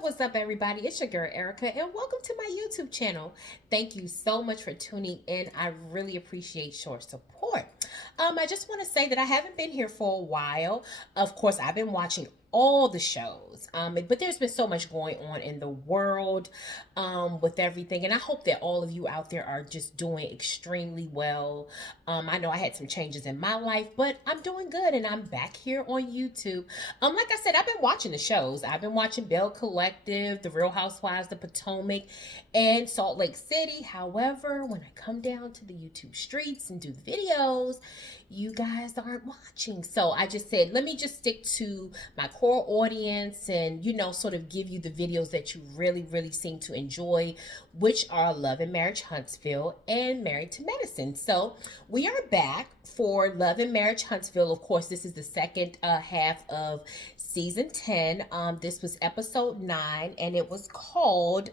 What's up, everybody? It's your girl Erica, and welcome to my YouTube channel. Thank you so much for tuning in. I really appreciate your support. I just want to say that I haven't been here for a while. Of course, I've been watching all the shows, but there's been so much going on in the world with everything, and I hope that all of you out there are just doing extremely well. I know I had some changes in my life, but I'm doing good, and I'm back here on YouTube. Like I said, I've been watching the shows. I've been watching Bell Collective, The Real Housewives, The Potomac, and Salt Lake City. However, when I come down to the YouTube streets and do the videos, you guys aren't watching. So I just said, let me just stick to my core audience and, sort of give you the videos that you really, really seem to enjoy, which are Love and Marriage Huntsville and Married to Medicine. So we are back for Love and Marriage Huntsville. Of course, this is the second half of season 10. This was episode 9, and it was called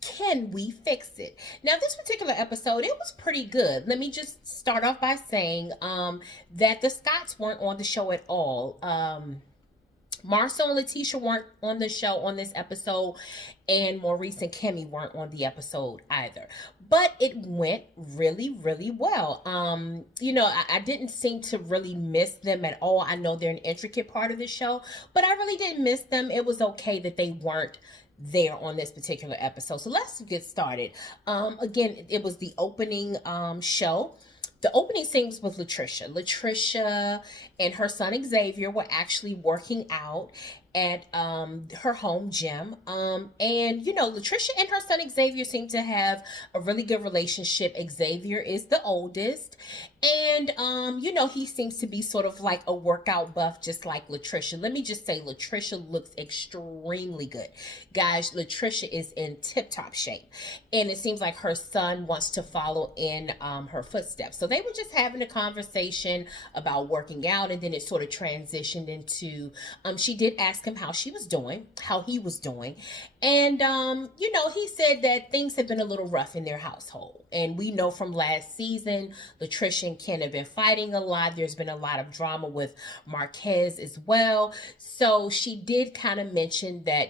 Can We Fix It? Now, this particular episode, it was pretty good. Let me just start off by saying that the Scotts weren't on the show at all. Marcel and Letitia weren't on the show on this episode, and Maurice and Kimmy weren't on the episode either. But it went really, really well. I didn't seem to really miss them at all. I know they're an intricate part of the show, but I really didn't miss them. It was okay that they weren't there on this particular episode. So let's get started. Again, it was the opening show. The opening scenes with Latricia. Latricia and her son Xavier were actually working out at her home gym. Latricia and her son Xavier seem to have a really good relationship. Xavier is the oldest. And, he seems to be sort of like a workout buff, just like Latricia. Let me just say, Latricia looks extremely good. Guys, Latricia is in tip-top shape. And it seems like her son wants to follow in her footsteps. So they were just having a conversation about working out, and then it sort of transitioned into, she did ask him how he was doing. And, he said that things have been a little rough in their household. And we know from last season, Latricia and Ken have been fighting a lot. There's been a lot of drama with Marquez as well. So she did kind of mention that,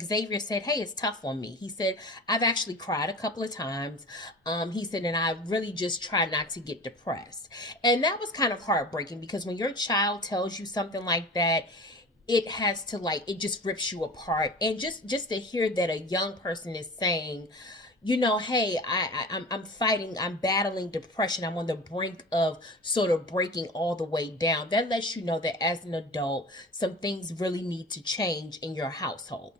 Xavier said, hey, it's tough on me. He said, I've actually cried a couple of times. He said, and I really just try not to get depressed. And that was kind of heartbreaking, because when your child tells you something like that, it has to it just rips you apart. And just to hear that a young person is saying, hey, I'm fighting, I'm battling depression, I'm on the brink of sort of breaking all the way down. That lets you know that as an adult, some things really need to change in your household.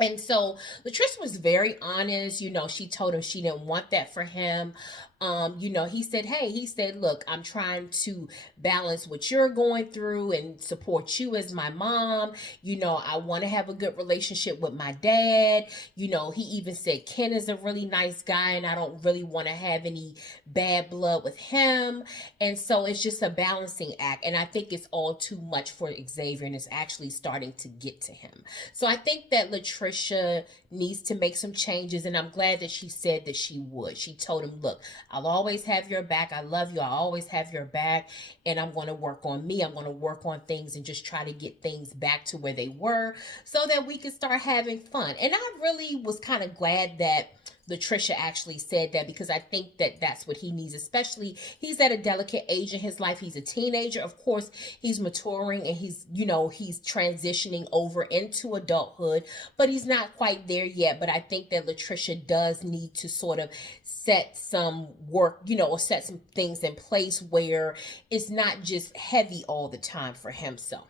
And so Latricia was very honest. She told him she didn't want that for him. He said, look, I'm trying to balance what you're going through and support you as my mom. I want to have a good relationship with my dad. He even said Ken is a really nice guy, and I don't really want to have any bad blood with him. And so it's just a balancing act. And I think it's all too much for Xavier, and it's actually starting to get to him. So I think that Latricia needs to make some changes, and I'm glad that she said that she would. She told him, look, I'll always have your back. I love you. I always have your back, and I'm going to work on me. I'm going to work on things and just try to get things back to where they were so that we can start having fun. And I really was kind of glad that Latricia actually said that, because I think that that's what he needs, especially he's at a delicate age in his life. He's a teenager. Of course, he's maturing, and he's transitioning over into adulthood, but he's not quite there yet. But I think that Latricia does need to sort of set some work, or set some things in place where it's not just heavy all the time for him. So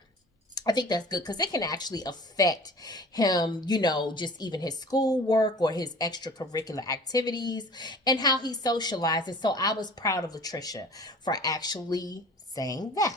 I think that's good, because it can actually affect him, just even his schoolwork or his extracurricular activities and how he socializes. So I was proud of Latricia for actually saying that.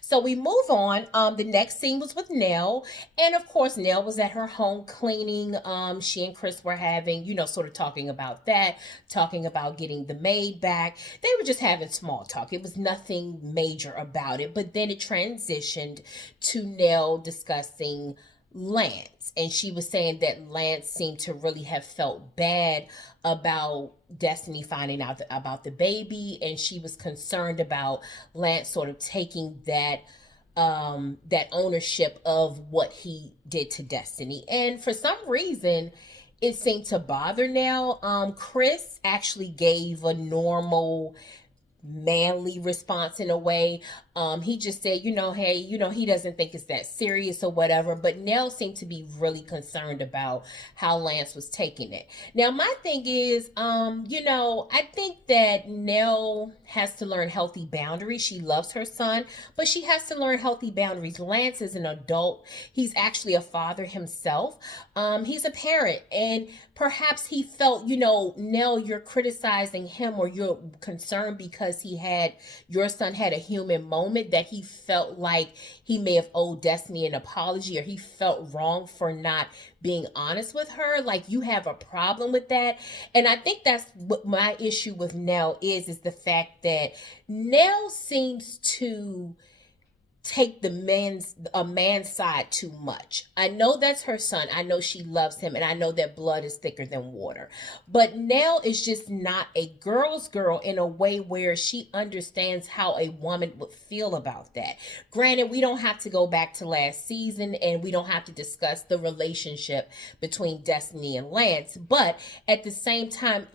So we move on. The next scene was with Nell. And of course, Nell was at her home cleaning. She and Chris were having, sort of talking about that, talking about getting the maid back. They were just having small talk. It was nothing major about it. But then it transitioned to Nell discussing Lance. And she was saying that Lance seemed to really have felt bad about Destiny finding out about the baby. And she was concerned about Lance sort of taking that that ownership of what he did to Destiny. And for some reason, it seemed to bother Nell. Chris actually gave a normal manly response in a way. He just said, hey, he doesn't think it's that serious or whatever. But Nell seemed to be really concerned about how Lance was taking it. Now, my thing is, I think that Nell has to learn healthy boundaries. She loves her son, but she has to learn healthy boundaries. Lance is an adult. He's actually a father himself. He's a parent, and perhaps he felt, Nell, you're criticizing him, or you're concerned because your son had a human moment that he felt like he may have owed Destiny an apology, or he felt wrong for not being honest with her. Like, you have a problem with that. And I think that's what my issue with Nell is the fact that Nell seems to take a man's side too much. I know that's her son. I know she loves him, and I know that blood is thicker than water. But Nell is just not a girl's girl in a way where she understands how a woman would feel about that. Granted, we don't have to go back to last season, and we don't have to discuss the relationship between Destiny and Lance, but at the same time,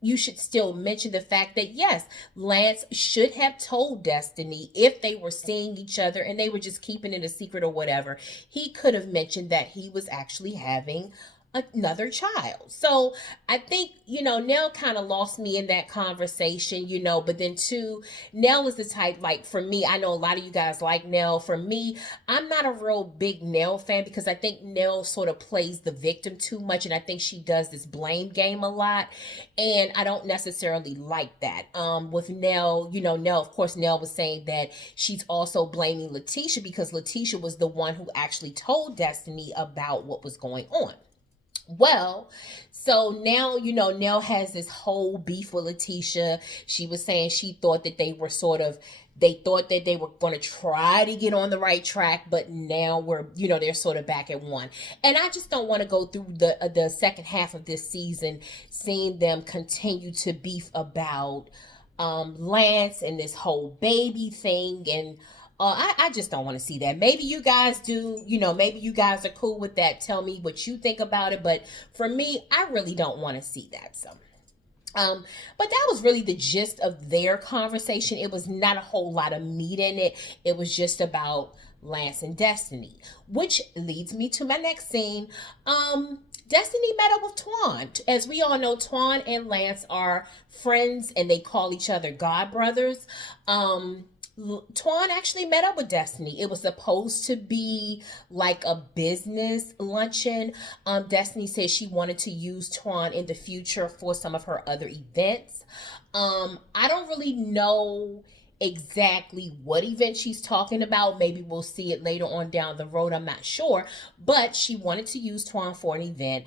you should still mention the fact that, yes, Lance should have told Destiny if they were seeing each other and they were just keeping it a secret or whatever. He could have mentioned that he was actually having another child. So I think, Nell kind of lost me in that conversation, but then too, Nell is the type, like, for me, I know a lot of you guys like Nell. For me, I'm not a real big Nell fan because I think Nell sort of plays the victim too much, and I think she does this blame game a lot, and I don't necessarily like that. With Nell, Nell, of course, Nell was saying that she's also blaming Letitia because Letitia was the one who actually told Destiny about what was going on. Well, so now, Nell has this whole beef with Letitia. She was saying she thought that they thought that they were going to try to get on the right track, but now they're sort of back at one. And I just don't want to go through the second half of this season seeing them continue to beef about Lance and this whole baby thing. And I just don't want to see that. Maybe you guys do, maybe you guys are cool with that. Tell me what you think about it. But for me, I really don't want to see that. So, but that was really the gist of their conversation. It was not a whole lot of meat in it. It was just about Lance and Destiny, which leads me to my next scene. Destiny met up with Twan. As we all know, Twan and Lance are friends and they call each other god brothers. Twan actually met up with Destiny. It was supposed to be like a business luncheon. Destiny said she wanted to use Twan in the future for some of her other events. I don't really know exactly what event she's talking about. Maybe we'll see it later on down the road. I'm not sure. But she wanted to use Twan for an event.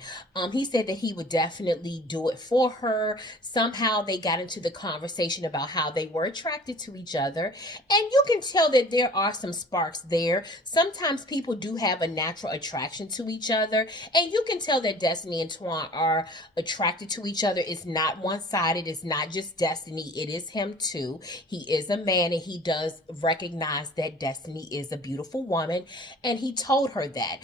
He said that he would definitely do it for her. Somehow they got into the conversation about how they were attracted to each other. And you can tell that there are some sparks there. Sometimes people do have a natural attraction to each other. And you can tell that Destiny and Twan are attracted to each other. It's not one-sided. It's not just Destiny. It is him too. He is a man, and he does recognize that Destiny is a beautiful woman, and he told her that.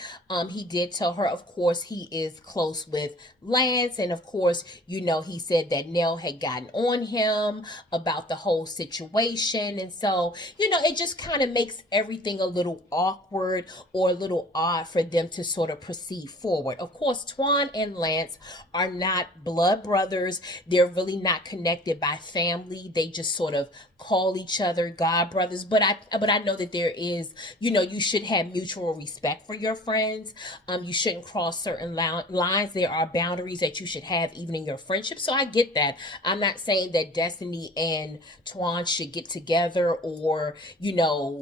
He did tell her, of course, he is close with Lance, and of course, he said that Nell had gotten on him about the whole situation, and so, it just kind of makes everything a little awkward or a little odd for them to sort of proceed forward. Of course, Twan and Lance are not blood brothers. They're really not connected by family. They just sort of call each other god brothers, but I know that there is, you should have mutual respect for your friends. You shouldn't cross certain lines. There are boundaries that you should have even in your friendship. So I get that. I'm not saying that Destiny and Twan should get together or,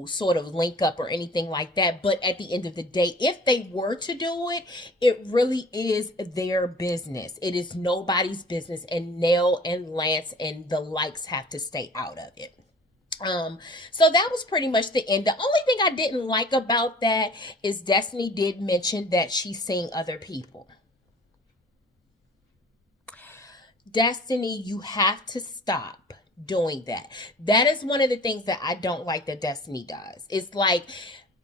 sort of link up or anything like that. But at the end of the day, if they were to do it, it really is their business. It is nobody's business, and Nell and Lance and the likes have to stay out of it. So that was pretty much the end. The only thing I didn't like about that is Destiny did mention that she's seeing other people. Destiny, you have to stop doing that. That is one of the things that I don't like that Destiny does. It's like,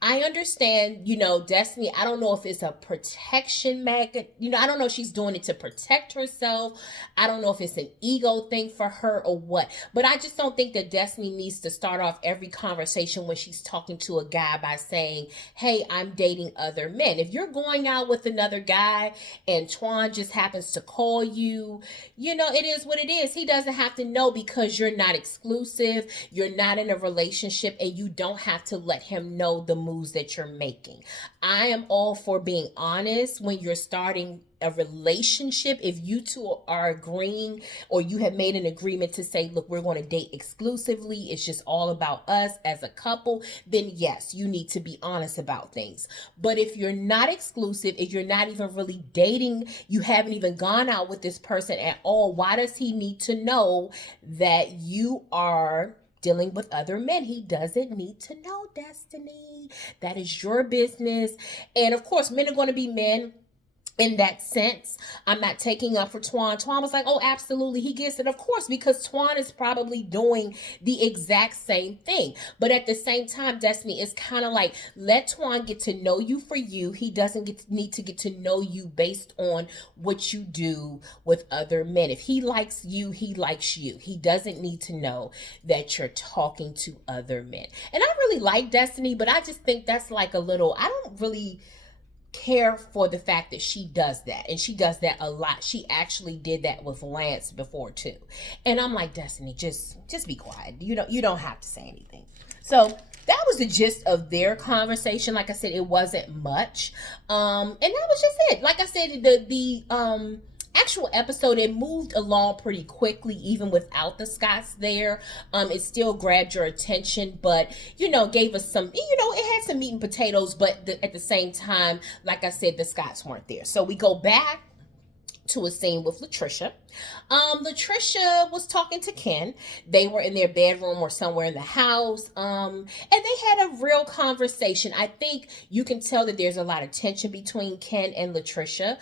I understand, Destiny. I don't know if it's a protection magnet. I don't know if she's doing it to protect herself. I don't know if it's an ego thing for her or what. But I just don't think that Destiny needs to start off every conversation when she's talking to a guy by saying, hey, I'm dating other men. If you're going out with another guy and Twan just happens to call you, it is what it is. He doesn't have to know because you're not exclusive. You're not in a relationship and you don't have to let him know the moves that you're making. I am all for being honest when you're starting a relationship. If you two are agreeing or you have made an agreement to say, look, we're going to date exclusively, it's just all about us as a couple, then yes, you need to be honest about things. But if you're not exclusive, if you're not even really dating, you haven't even gone out with this person at all, why does he need to know that you are dealing with other men? He doesn't need to know, Destiny. That is your business. And of course, men are going to be men. In that sense, I'm not taking up for Twan. Twan was like, oh, absolutely, he gets it. Of course, because Twan is probably doing the exact same thing. But at the same time, Destiny is kind of like, let Twan get to know you for you. He doesn't need to get to know you based on what you do with other men. If he likes you, he likes you. He doesn't need to know that you're talking to other men. And I really like Destiny, but I just think that's like a little, I don't really care for the fact that she does that, and she does that a lot. She actually did that with Lance before too, and I'm like, Destiny, just be quiet. You don't have to say anything. So that was the gist of their conversation. Like I said, it wasn't much, and that was just it. Like I said, the actual episode, it moved along pretty quickly even without the Scotts there. It still grabbed your attention, but gave us some, it had some meat and potatoes, but at the same time, like I said, the Scotts weren't there. So we go back to a scene with Latricia. Latricia was talking to Ken. They were in their bedroom or somewhere in the house, and they had a real conversation. I think you can tell that there's a lot of tension between Ken and Latricia.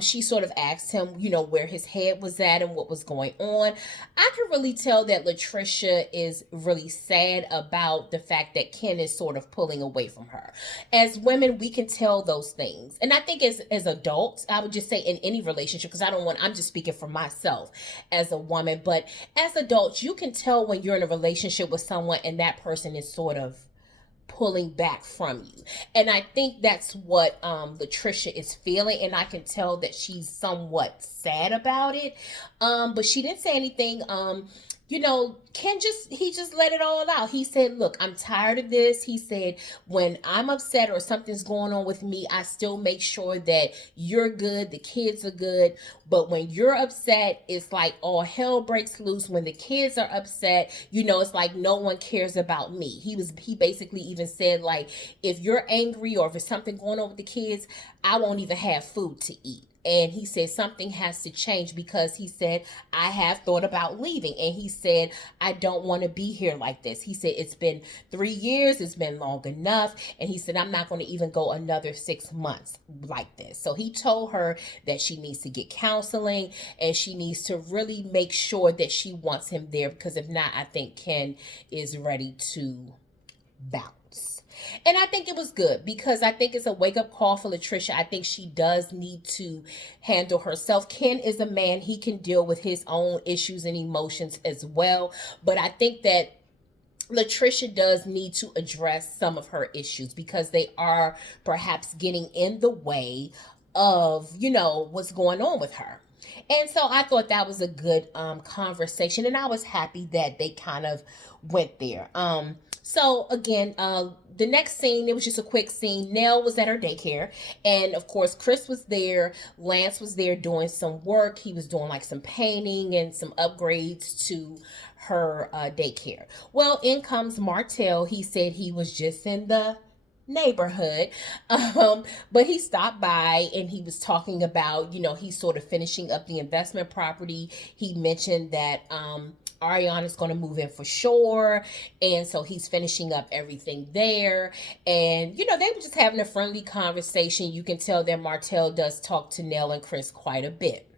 She sort of asked him, where his head was at and what was going on. I can really tell that Latricia is really sad about the fact that Ken is sort of pulling away from her. As women, we can tell those things. And I think as adults, I would just say in any relationship, because I'm just speaking for myself as a woman, but as adults, you can tell when you're in a relationship with someone and that person is sort of pulling back from you. And I think that's what Latricia is feeling, and I can tell that she's somewhat sad about it. But she didn't say anything. Ken just let it all out. He said, look, I'm tired of this. He said, when I'm upset or something's going on with me, I still make sure that you're good, the kids are good. But when you're upset, it's like all hell breaks loose. When the kids are upset, it's like no one cares about me. He basically even said, like, if you're angry or if there's something going on with the kids, I won't even have food to eat. And he said something has to change because he said, I have thought about leaving. And he said, I don't want to be here like this. He said, it's been 3 years. It's been long enough. And he said, I'm not going to even go another 6 months like this. So he told her that she needs to get counseling and she needs to really make sure that she wants him there, because if not, I think Ken is ready to bounce. And I think it was good because I think it's a wake-up call for Latricia. I think she does need to handle herself. Ken is a man. He can deal with his own issues and emotions as well. But I think that Latricia does need to address some of her issues because they are perhaps getting in the way of, what's going on with her. And so I thought that was a good conversation, and I was happy that they kind of went there. So again, the next scene, it was just a quick scene. Nell was at her daycare, and of course Chris was there. Lance was there doing some work. He was doing like some painting and some upgrades to her daycare. Well, in comes Martell. He said he was just in the neighborhood, but he stopped by and he was talking about, he's sort of finishing up the investment property. He mentioned that Ariana's going to move in for sure, and so he's finishing up everything there. And they were just having a friendly conversation. You can tell that Martell does talk to Nell and Chris quite a bit.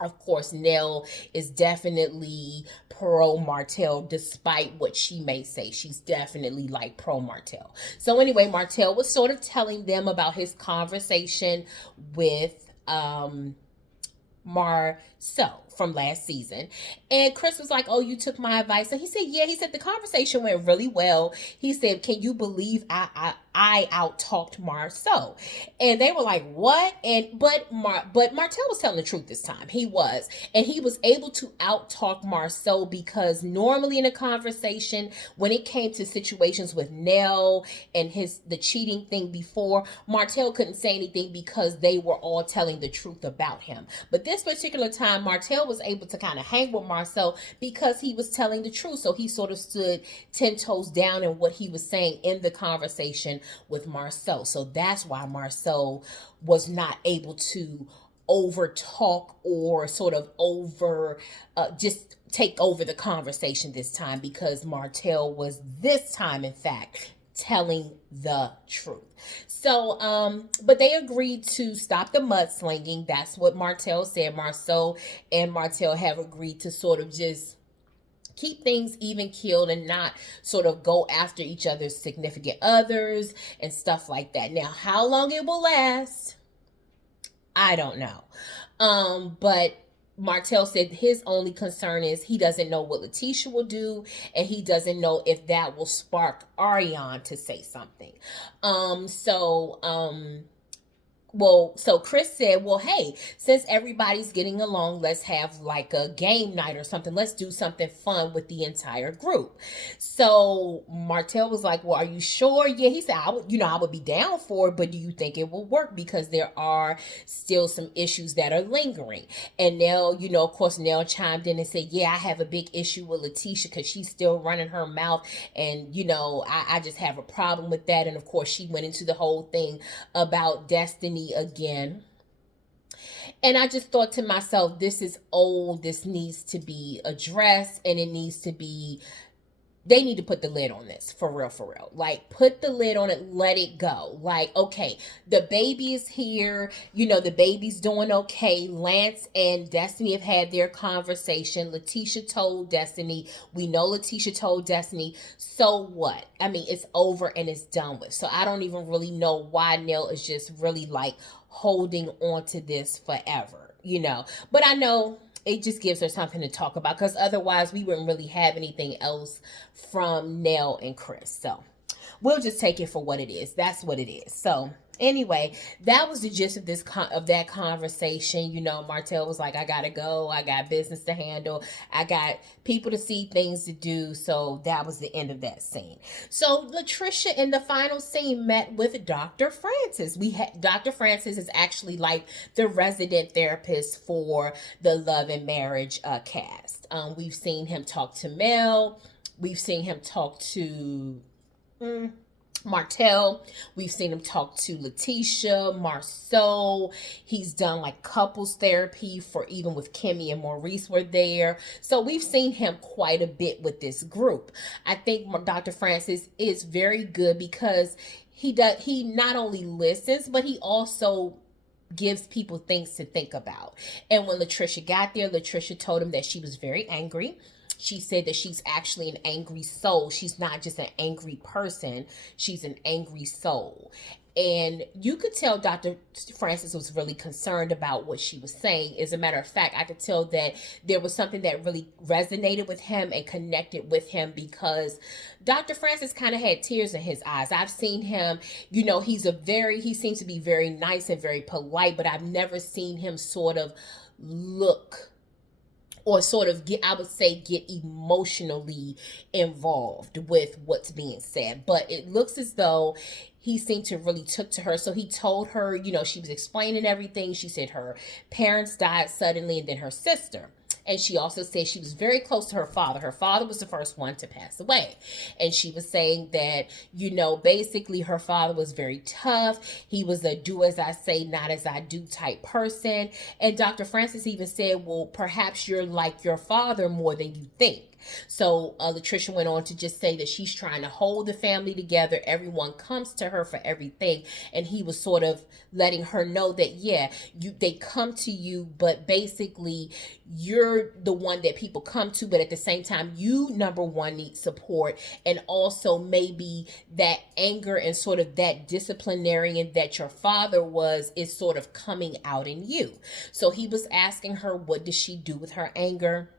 Of course, Nell is definitely pro Martell, despite what she may say. She's definitely like pro Martell. So anyway, Martell was sort of telling them about his conversation with Marceau from last season. And Chris was like, "Oh, you took my advice." And he said, "Yeah." He said the conversation went really well. He said, "Can you believe I out talked Marceau?" And they were like, "What?" And but Martell was telling the truth this time. He was. And he was able to out talk Marceau because normally in a conversation, when it came to situations with Nell and the cheating thing before, Martell couldn't say anything because they were all telling the truth about him. But this particular time, Martell was able to kind of hang with Marceau because he was telling the truth. So he sort of stood 10 toes down in what he was saying in the conversation with Marceau. So that's why Marceau was not able to over talk or sort of just take over the conversation this time, because Martell was this time, in fact, telling the truth. So, but they agreed to stop the mudslinging. That's what Martell said. Marceau and Martell have agreed to sort of just keep things even keeled and not sort of go after each other's significant others and stuff like that. Now, how long it will last, I don't know. But Martell said his only concern is he doesn't know what Letitia will do, and he doesn't know if that will spark Ariane to say something. So Chris said, "Well, hey, since everybody's getting along, let's have like a game night or something. Let's do something fun with the entire group." So Martell was like, "Well, are you sure?" Yeah, he said, I would be down for it, but do you think it will work? Because there are still some issues that are lingering." And Nell, of course, Nell chimed in and said, "Yeah, I have a big issue with Letitia because she's still running her mouth. And, I just have a problem with that." And of course, she went into the whole thing about Destiny again. And I just thought to myself, this is old. This needs to be addressed, and they need to put the lid on this, for real, for real. Like, put the lid on it, let it go. Like, okay, the baby is here. The baby's doing okay. Lance and Destiny have had their conversation. Letitia told Destiny. We know Letitia told Destiny. So what? I mean, it's over and it's done with. So I don't even really know why Nell is just really like holding on to this forever, But I know it just gives her something to talk about, because otherwise we wouldn't really have anything else from Nell and Chris. So we'll just take it for what it is. That's what it is. So anyway, that was the gist of that conversation. Martell was like, "I gotta go. I got business to handle. I got people to see, things to do." So that was the end of that scene. So Latricia in the final scene met with Dr. Francis. Dr. Francis is actually like the resident therapist for the Love and Marriage cast. We've seen him talk to Mel. We've seen him talk to Martell. We've seen him talk to Letitia, Marceau. He's done like couples therapy for even with Kimmy and Maurice were there. So we've seen him quite a bit with this group. I think Dr. Francis is very good because he not only listens, but he also gives people things to think about. And when Latricia got there, Latricia told him that she was very angry. She said that she's actually an angry soul. She's not just an angry person. She's an angry soul. And you could tell Dr. Francis was really concerned about what she was saying. As a matter of fact, I could tell that there was something that really resonated with him and connected with him, because Dr. Francis kind of had tears in his eyes. I've seen him, he seems to be very nice and very polite, but I've never seen him sort of look or sort of get emotionally involved with what's being said. But it looks as though he seemed to really took to her. So he told her, she was explaining everything. She said her parents died suddenly, and then her sister. And she also said she was very close to her father. Her father was the first one to pass away. And she was saying that, basically her father was very tough. He was a do as I say, not as I do type person. And Dr. Francis even said, "Well, perhaps you're like your father more than you think." So Latricia went on to just say that she's trying to hold the family together. Everyone comes to her for everything. And he was sort of letting her know that, they come to you, but basically you're you're the one that people come to, but at the same time, you, number one, need support. And also maybe that anger and sort of that disciplinarian that your father was is sort of coming out in you. So he was asking her, what does she do with her anger?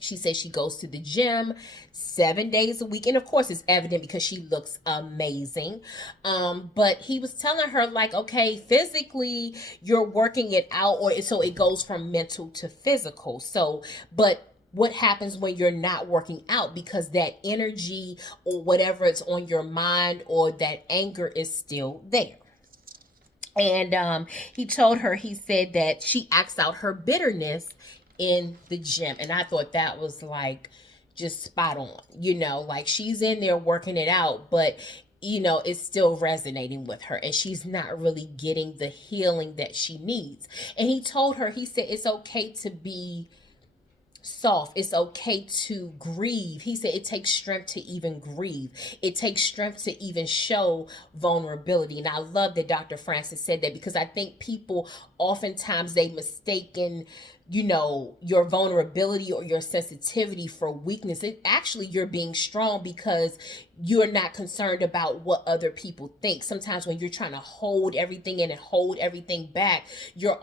She says she goes to the gym 7 days a week. And of course, it's evident because she looks amazing. But he was telling her, like, okay, physically, you're working it out, or so it goes from mental to physical. So, but what happens when you're not working out, because that energy or whatever it's on your mind or that anger is still there. And he told her, he said that she acts out her bitterness in the gym. And I thought that was like just spot on, like she's in there working it out, but it's still resonating with her and she's not really getting the healing that she needs. And he told her, he said, it's okay to be soft. It's okay to grieve. He said it takes strength to even grieve. It takes strength to even show vulnerability. And I love that Dr. Francis said that, because I think people oftentimes they mistaken your vulnerability or your sensitivity for weakness. It actually, you're being strong because you're not concerned about what other people think. Sometimes when you're trying to hold everything in and hold everything back, you're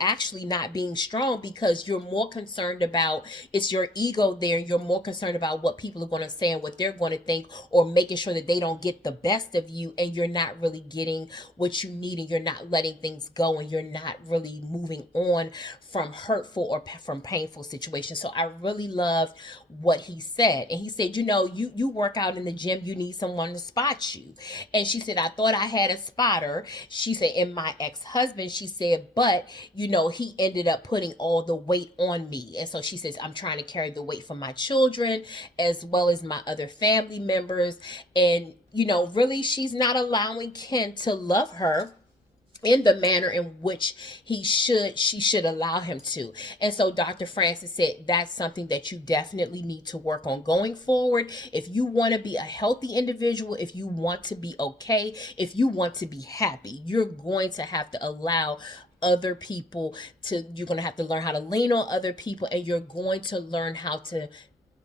actually not being strong, because you're more concerned about, it's your ego there. You're more concerned about what people are going to say and what they're going to think, or making sure that they don't get the best of you, and you're not really getting what you need, and you're not letting things go, and you're not really moving on from hurtful or from painful situations. So I really loved what he said. And he said, you work out in the gym, you need someone to spot you. And she said, I thought I had a spotter. She said, in my ex-husband, she said, but he ended up putting all the weight on me. And so she says, I'm trying to carry the weight for my children as well as my other family members. And really, she's not allowing Ken to love her in the manner in which she should allow him to. And so Dr. Francis said that's something that you definitely need to work on going forward. If you want to be a healthy individual, if you want to be okay, if you want to be happy, you're going to have to allow other people you're going to have to learn how to lean on other people, and you're going to learn how to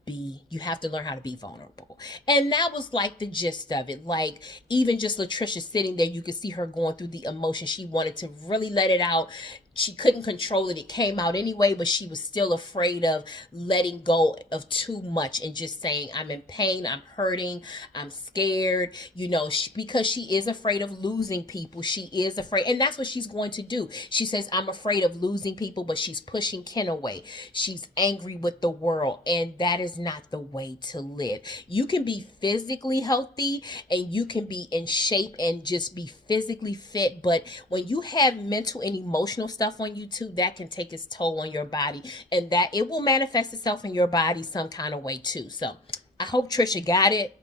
you have to learn how to be vulnerable. And that was like the gist of it. Like, even just Latricia sitting there, you could see her going through the emotion. She wanted to really let it out. She couldn't control it. It came out anyway, but she was still afraid of letting go of too much and just saying, I'm in pain, I'm hurting, I'm scared, because she is afraid of losing people. She is afraid, and that's what she's going to do. She says, I'm afraid of losing people, but she's pushing Ken away. She's angry with the world, and that is not the way to live. You can be physically healthy and you can be in shape and just be physically fit, but when you have mental and emotional stuff on you too, that can take its toll on your body, and that it will manifest itself in your body some kind of way too. So I hope Trisha got it.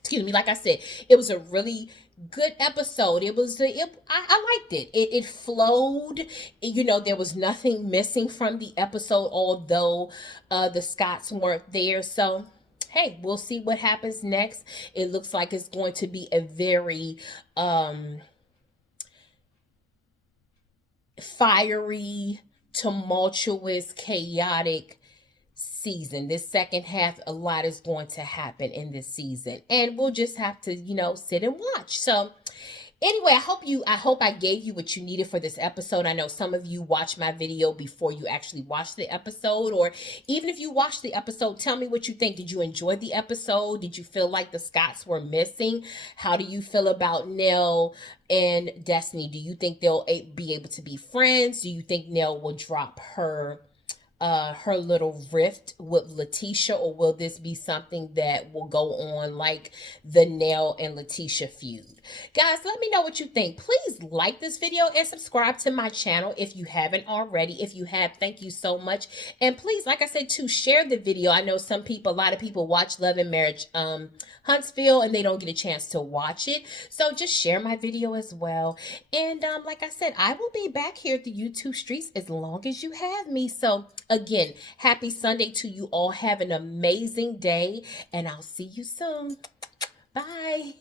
Excuse me. Like I said, it was a really good episode. I liked it. It flowed. There was nothing missing from the episode, although the Scotts weren't there. So hey, we'll see what happens next. It looks like it's going to be a very fiery, tumultuous, chaotic season. This second half, a lot is going to happen in this season, and we'll just have to sit and watch. So anyway, I hope I gave you what you needed for this episode. I know some of you watch my video before you actually watch the episode, or even if you watched the episode, tell me what you think. Did you enjoy the episode? Did you feel like the Scotts were missing? How do you feel about Nell and Destiny? Do you think they'll be able to be friends? Do you think Nell will drop her little rift with Letitia, or will this be something that will go on like the Nell and Letitia feud? Guys, let me know what you think. Please like this video and subscribe to my channel if you haven't already. If you have, thank you so much. And please, like I said, to share the video. I know a lot of people watch Love and Marriage Huntsville and they don't get a chance to watch it. So just share my video as well. And like I said, I will be back here at the YouTube streets as long as you have me. So again, happy Sunday to you all. Have an amazing day, and I'll see you soon. Bye.